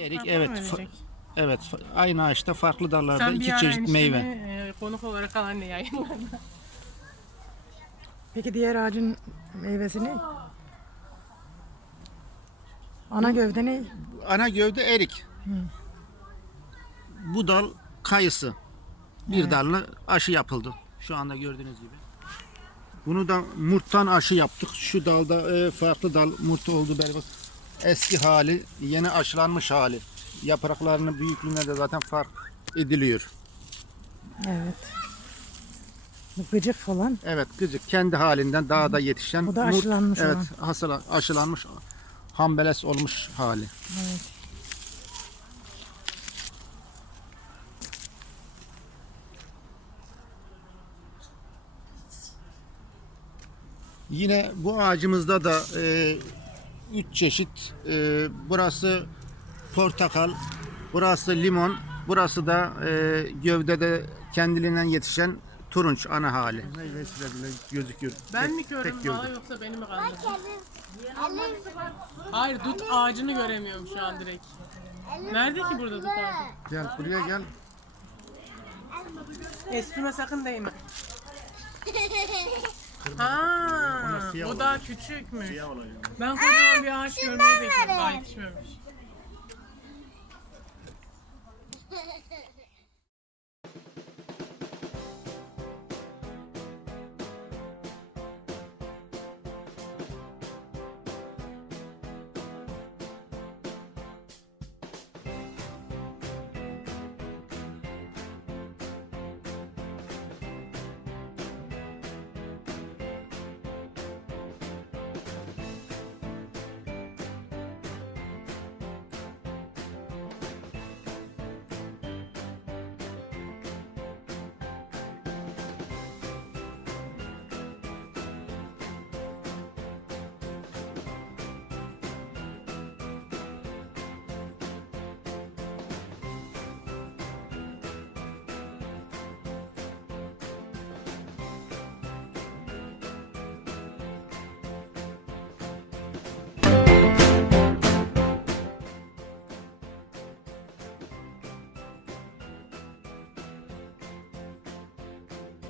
Erik evet fa- evet aynı ağaçta farklı dallarda Sen iki çeşit meyve. e, konuk olarak al anne yayınlarına. Peki diğer ağacın meyvesi ne? Ana gövde ne? Ana gövde erik. Bu dal kayısı. Bir dallı aşı yapıldı. Şu anda gördüğünüz gibi. Bunu da murttan aşı yaptık. Şu dalda e, farklı dal murt oldu bak. Eski hali, yeni aşılanmış hali. Yapraklarının büyüklüğüne de zaten fark ediliyor. Evet. Bu gıcık falan. Evet gıcık kendi halinden dağda yetişen. Bu da aşılanmış Evet olan. hasıla- aşılanmış hambeles olmuş hali. Evet. Yine bu ağacımızda da e, üç çeşit. E, burası portakal, burası limon, burası da e, gövdede kendiliğinden yetişen turunç ana hali. Meyvesiyle bile gözüküyor. Ben Tek- mi körüm tek gövde. yoksa beni mi kandırdın? Hayır dut ağacını göremiyorum şu an direkt. Nerede ki burada dut ağacı? Gel buraya gel. Esprime sakın değme. Ha, siyah o daha küçükmüş. Ben kocaman bir ağaç görmeyi bekliyorum. Daha yetişmemiş.